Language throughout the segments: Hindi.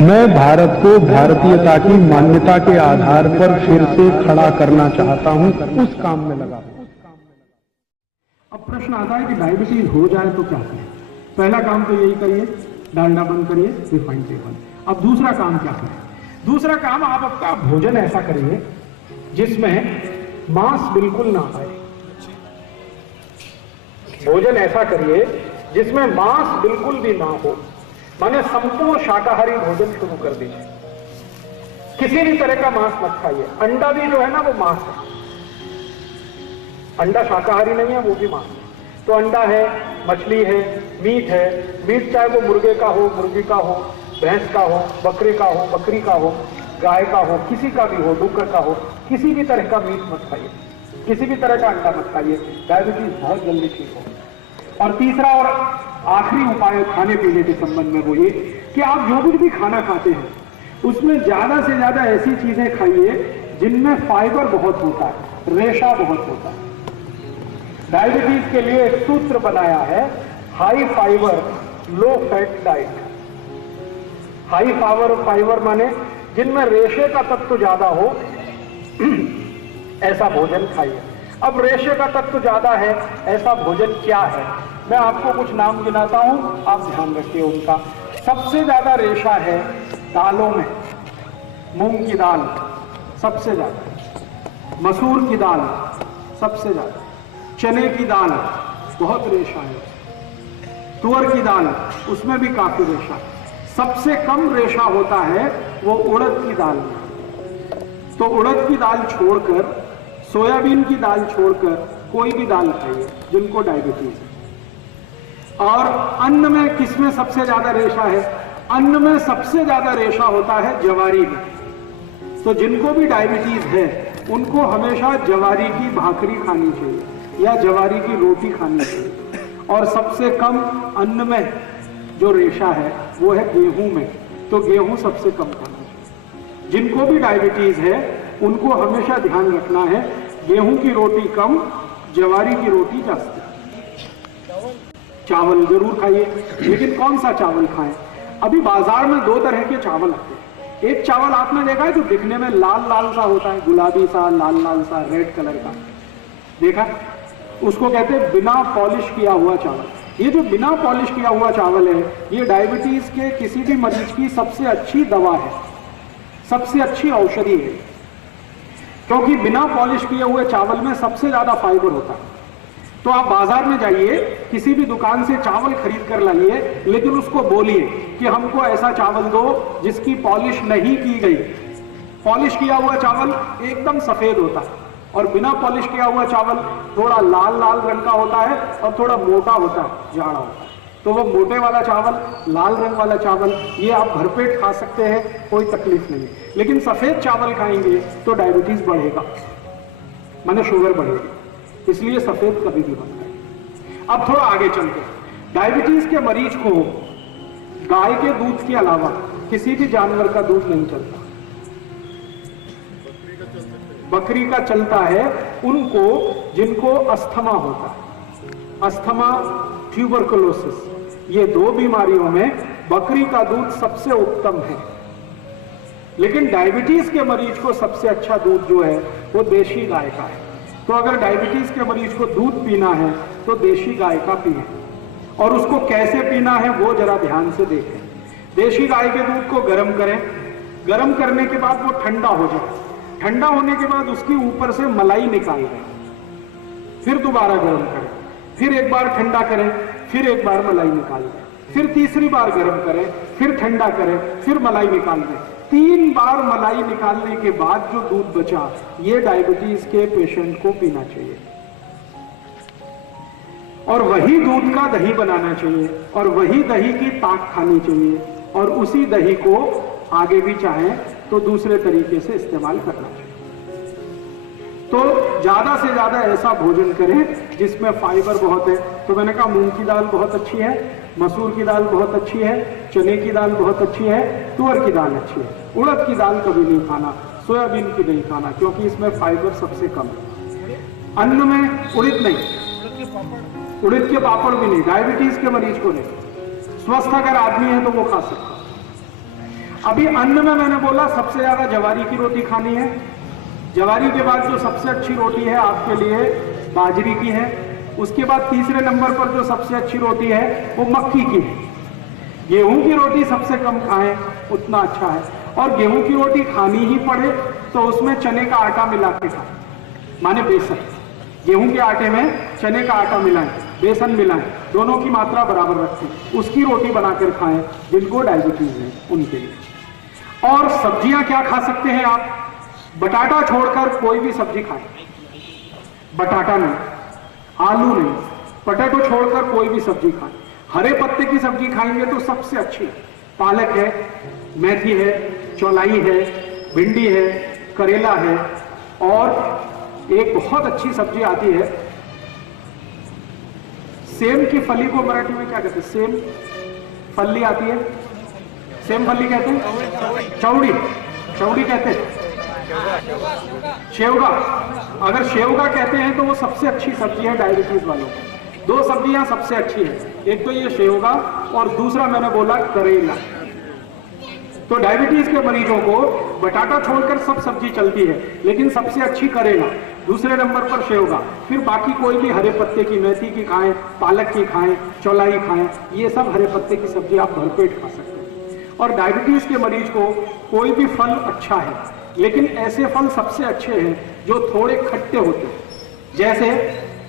मैं भारत को भारतीयता की मान्यता के आधार पर फिर से खड़ा करना चाहता हूं, उस काम में लगा हूं। अब प्रश्न आता है कि डायबिटीज हो जाए तो क्या करें। पहला काम तो यही करिए, डालडा बंद करिए, रिफाइंड तेल बंद। अब दूसरा काम क्या करें? दूसरा काम, आप आपका भोजन ऐसा करिए जिसमें मांस बिल्कुल ना आए। भोजन ऐसा करिए जिसमें मांस बिल्कुल भी ना हो, माने संपूर्ण शाकाहारी भोजन शुरू कर दीजिए। किसी भी तरह का मांस मत खाइए। अंडा भी जो है ना वो मांस है, अंडा शाकाहारी नहीं है, वो भी मांस है। तो अंडा है, मछली है, मीट है। मीट चाहे वो मुर्गे का हो, मुर्गी का हो, भैंस का हो, बकरे का हो, बकरी का हो, गाय का हो, किसी का भी हो, डुक्कर का हो, किसी भी तरह का मीट मत खाइए, किसी भी तरह का अंडा मत खाइए। डायबिटीज बहुत जल्दी ठीक हो। और तीसरा और आखिरी उपाय खाने पीने के संबंध में वो ये कि आप जो कुछ भी खाना खाते हैं उसमें ज्यादा से ज्यादा ऐसी चीजें खाइए जिनमें फाइबर बहुत होता है, रेशा बहुत होता है। डायबिटीज के लिए एक सूत्र बनाया है, high fibre low fat diet. High fibre माने जिनमें रेशे का तत्व ज्यादा हो ऐसा भोजन खाइए। अब रेशे का तत्व ज्यादा है ऐसा भोजन क्या है? मैं आपको कुछ नाम गिनाता हूं, आप ध्यान रखिए उनका। सबसे ज्यादा रेशा है दालों में। मूंग की दाल सबसे ज्यादा, मसूर की दाल सबसे ज्यादा, चने की दाल बहुत रेशा है, तुअर की दाल उसमें भी काफी रेशा है। सबसे कम रेशा होता है वो उड़द की दाल में। तो उड़द की दाल छोड़कर, सोयाबीन की दाल छोड़कर कोई भी दाल खाइए जिनको डायबिटीज है। और अन्न में किसमें सबसे ज्यादा रेशा है? अन्न में सबसे ज्यादा रेशा होता है जवारी में। तो जिनको भी डायबिटीज है उनको हमेशा जवारी की भाकरी खानी चाहिए या जवारी की रोटी खानी चाहिए। और सबसे कम अन्न में जो रेशा है वो है गेहूं में, तो गेहूं सबसे कम खाना चाहिए। जिनको भी डायबिटीज है उनको हमेशा ध्यान रखना है गेहूं की रोटी कम, जवारी की रोटी जास्त। चावल जरूर खाइए, लेकिन कौन सा चावल खाएं? अभी बाजार में दो तरह के चावल आते हैं। एक चावल आपने देखा है जो दिखने में लाल लाल सा होता है, गुलाबी सा, लाल लाल सा, रेड कलर का, देखा? उसको कहते हैं बिना पॉलिश किया हुआ चावल। ये जो बिना पॉलिश किया हुआ चावल है ये डायबिटीज के किसी भी मरीज की सबसे अच्छी दवा है, सबसे अच्छी औषधि है, क्योंकि बिना पॉलिश किए हुए चावल में सबसे ज्यादा फाइबर होता है। तो आप बाजार में जाइए, किसी भी दुकान से चावल खरीद कर लाइए, लेकिन उसको बोलिए कि हमको ऐसा चावल दो जिसकी पॉलिश नहीं की गई। पॉलिश किया हुआ चावल एकदम सफेद होता है और बिना पॉलिश किया हुआ चावल थोड़ा लाल लाल रंग का होता है और थोड़ा मोटा होता है, जाड़ा होता है। तो वो मोटे वाला चावल, लाल रंग वाला चावल, ये आप भरपेट खा सकते हैं, कोई तकलीफ नहीं है। लेकिन सफेद चावल खाएंगे तो डायबिटीज बढ़ेगा, माने शुगर बढ़ेगी, इसलिए सफेद कभी भी मत खाइए। अब थोड़ा आगे चलते हैं। डायबिटीज के मरीज को गाय के दूध के अलावा किसी भी जानवर का दूध नहीं चलता। बकरी का चलता है उनको जिनको अस्थमा होता है, अस्थमा, ट्यूबरकुलोसिस, ये दो बीमारियों में बकरी का दूध सबसे उत्तम है। लेकिन डायबिटीज के मरीज को सबसे अच्छा दूध जो है वो देशी गाय का है। तो अगर डायबिटीज के मरीज को दूध पीना है तो देशी गाय का पिए, और उसको कैसे पीना है वो जरा ध्यान से देखें। देशी गाय के दूध को गर्म करें, गर्म करने के बाद वो ठंडा हो जाए, ठंडा होने के बाद उसके ऊपर से मलाई निकाल दें, फिर दोबारा गर्म करें, फिर एक बार ठंडा करें, फिर एक बार मलाई निकाल दें, फिर तीसरी बार गर्म करें, फिर ठंडा करें, फिर मलाई निकाल दें। 3 बार मलाई निकालने के बाद जो दूध बचा, ये डायबिटीज के पेशेंट को पीना चाहिए। और वही दूध का दही बनाना चाहिए, और वही दही की ताक खानी चाहिए, और उसी दही को आगे भी चाहें तो दूसरे तरीके से इस्तेमाल करना चाहिए। तो ज्यादा से ज्यादा ऐसा भोजन करें जिसमें फाइबर बहुत है। तो मैंने कहा मूंग की दाल बहुत अच्छी है, मसूर की दाल बहुत अच्छी है, चने की दाल बहुत अच्छी है, तुअर की दाल अच्छी है। उड़द की दाल कभी नहीं खाना, सोयाबीन की नहीं खाना, क्योंकि इसमें फाइबर सबसे कम है। अन्न में उड़द नहीं, उड़द के पापड़ भी नहीं, डायबिटीज के मरीज को नहीं। स्वस्थ अगर आदमी है तो वो खा सकता है। अभी अन्न में मैंने बोला सबसे ज्यादा जवारी की रोटी खानी है। जवारी के बाद जो सबसे अच्छी रोटी है आपके लिए बाजरी की है। उसके बाद तीसरे नंबर पर जो सबसे अच्छी रोटी है वो मक्की की है। गेहूं की रोटी सबसे कम खाएं उतना अच्छा है, और गेहूं की रोटी खानी ही पड़े तो उसमें चने का आटा मिला के खाएं, माने बेसन। गेहूं के आटे में चने का आटा मिलाएं, बेसन मिलाएं, दोनों की मात्रा बराबर रखें, उसकी रोटी बनाकर खाएं जिनको डायबिटीज है उनके लिए। और सब्जियां क्या खा सकते हैं आप? बटाटा छोड़कर कोई भी सब्जी खाएं। बटाटा नहीं, आलू नहीं, पोटैटो छोड़कर कोई भी सब्जी खाएं। हरे पत्ते की सब्जी खाएंगे तो सबसे अच्छी पालक है, मेथी है, चौलाई है, भिंडी है, करेला है, और एक बहुत अच्छी सब्जी आती है सेम की फली को मराठी में क्या कहते हैं? सेम फली आती है, सेम फली कहते हैं, चौड़ी, चौड़ी कहते हैं, शेवगा। अगर शेवगा कहते हैं तो वो सबसे अच्छी सब्जी है डायबिटीज वालों को। दो सब्जियां सबसे अच्छी है, एक तो ये शेवगा और दूसरा मैंने बोला करेला। तो डायबिटीज के मरीजों को बटाटा छोड़कर सब सब्जी चलती है, लेकिन सबसे अच्छी करेला, दूसरे नंबर पर शेवगा, फिर बाकी कोई भी हरे पत्ते की, मेथी की खाएं, पालक की खाएं, चौलाई खाएं, ये सब हरे पत्ते की सब्जी आप भरपेट खा सकते हैं। और डायबिटीज के मरीज को कोई भी फल अच्छा है, लेकिन ऐसे फल सबसे अच्छे हैं जो थोड़े खट्टे होते हैं, जैसे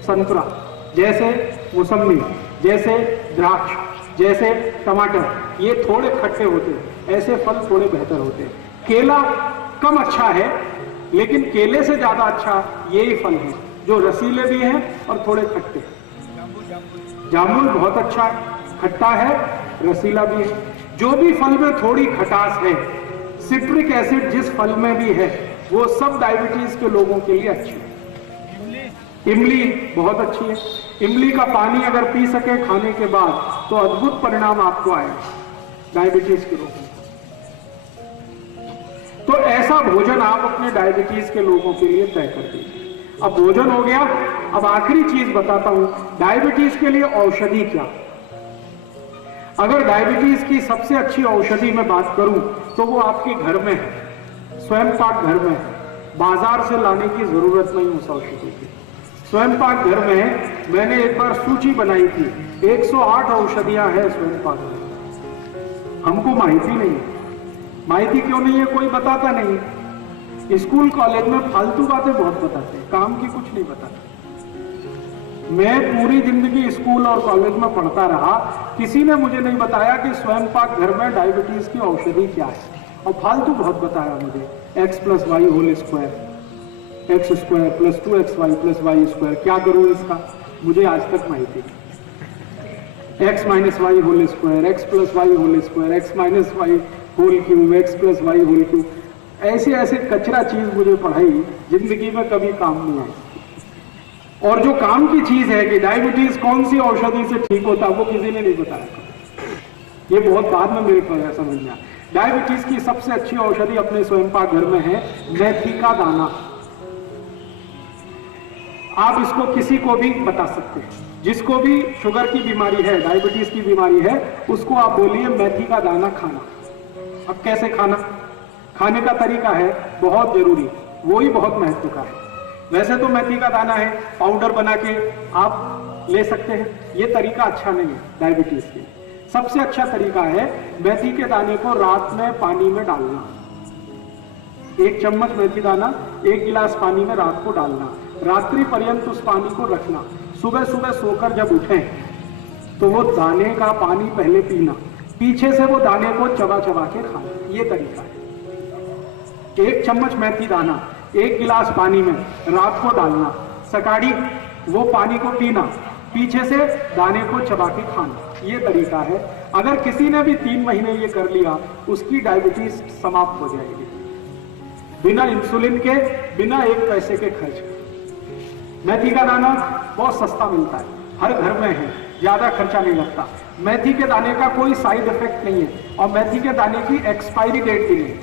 संतरा, जैसे मौसम्मी, जैसे द्राक्ष, जैसे टमाटर, ये थोड़े खट्टे होते हैं, ऐसे फल थोड़े बेहतर होते हैं। केला कम अच्छा है, लेकिन केले से ज्यादा अच्छा यही फल है जो रसीले भी हैं और थोड़े खट्टे। जामुन बहुत अच्छा है, खट्टा है, रसीला भी है। जो भी फल में थोड़ी खटास है, सिट्रिक एसिड जिस फल में भी है, वो सब डायबिटीज के लोगों के लिए अच्छी है। इमली बहुत अच्छी है। इमली का पानी अगर पी सके खाने के बाद तो अद्भुत परिणाम आपको आएगा डायबिटीज के रोगों में। तो ऐसा भोजन आप अपने डायबिटीज के लोगों के लिए तय कर दीजिए। अब भोजन हो गया, अब आखिरी चीज बताता हूं, डायबिटीज के लिए औषधि क्या। अगर डायबिटीज की सबसे अच्छी औषधि मैं बात करूं तो वो आपके घर में है, स्वयं पाक घर में है, बाजार से लाने की जरूरत नहीं उस औषधि की। स्वयं पाक घर में मैंने एक बार सूची बनाई थी, 108 औषधियां हैं स्वयं पाक में। हमको माहिती नहीं है। माहिती क्यों नहीं है? कोई बताता नहीं। स्कूल कॉलेज में फालतू बातें बहुत बताते हैं, काम की कुछ नहीं बताते। मैं पूरी जिंदगी स्कूल और कॉलेज में पढ़ता रहा, किसी ने मुझे नहीं बताया कि स्वयं पाक घर में डायबिटीज की औषधि क्या है। और फालतू बहुत बताया मुझे, x + y whole square, x² + 2xy + y², क्या करूं इसका, मुझे आज तक माहिती नहीं। x - y whole square, x + y whole square, x - y whole cube, x + y whole cube, ऐसे ऐसे कचरा चीज मुझे पढ़ाई, जिंदगी में कभी काम नहीं आई। और जो काम की चीज है कि डायबिटीज कौन सी औषधि से ठीक होता, वो किसी ने नहीं बताया। ये बहुत बाद में मेरे को समझ में आया। डायबिटीज की सबसे अच्छी औषधि अपने स्वयं पाक घर में है मेथी का दाना। आप इसको किसी को भी बता सकते हैं, जिसको भी शुगर की बीमारी है, डायबिटीज की बीमारी है, उसको आप बोलिए मेथी का दाना खाना। अब कैसे खाना, खाने का तरीका है बहुत जरूरी, वो ही बहुत महत्व का है। वैसे तो मेथी का दाना है, पाउडर बना के आप ले सकते हैं, ये तरीका अच्छा नहीं है डायबिटीज के। सबसे अच्छा तरीका है मेथी के दाने को रात में पानी में डालना। 1 चम्मच मेथी दाना 1 गिलास पानी में रात को डालना, रात्रि पर्यंत उस पानी को रखना, सुबह सुबह सोकर जब उठें तो वो दाने का पानी पहले पीना, पीछे से वो दाने को चबा चबा के खाना। ये तरीका है। 1 चम्मच मेथी दाना 1 गिलास पानी में रात को डालना, सकाड़ी वो पानी को पीना, पीछे से दाने को चबा के खाना। ये तरीका है। अगर किसी ने भी 3 महीने ये कर लिया, उसकी डायबिटीज समाप्त हो जाएगी, बिना इंसुलिन के, बिना 1 पैसे के खर्च। मेथी का दाना बहुत सस्ता मिलता है, हर घर में है, ज्यादा खर्चा नहीं लगता। मेथी के दाने का कोई साइड इफेक्ट नहीं है, और मेथी के दाने की एक्सपायरी डेट भी नहीं,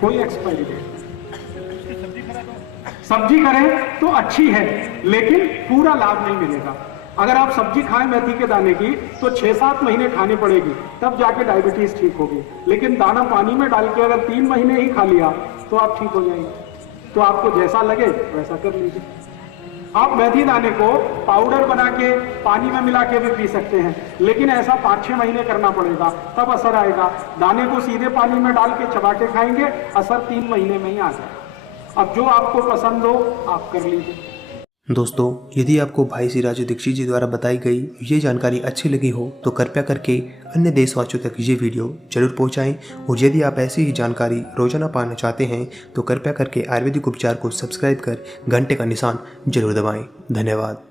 कोई एक्सपायरी डेट। सब्जी करें तो अच्छी है, लेकिन पूरा लाभ नहीं मिलेगा। अगर आप सब्जी खाएं मेथी के दाने की तो 6-7 महीने खानी पड़ेगी, तब जाके डायबिटीज ठीक होगी। लेकिन दाना पानी में डाल के अगर 3 महीने ही खा लिया तो आप ठीक हो जाएंगे। तो आपको जैसा लगे वैसा कर लीजिए। आप मेथी दाने को पाउडर बना के पानी में मिला के भी पी सकते हैं, लेकिन ऐसा 5-6 महीने करना पड़ेगा, तब असर आएगा। दाने को सीधे पानी में डाल के चबा के खाएंगे, असर 3 महीने में ही आ जाएगा। अब जो आपको पसंद हो आप कर लीजिए। दोस्तों, यदि आपको भाई श्री राजू दीक्षित जी द्वारा बताई गई ये जानकारी अच्छी लगी हो तो कृपया करके अन्य देशवासियों तक ये वीडियो जरूर पहुंचाएं। और यदि आप ऐसी ही जानकारी रोजाना पाना चाहते हैं तो कृपया करके आयुर्वेदिक उपचार को सब्सक्राइब कर घंटे का निशान जरूर दबाएं। धन्यवाद।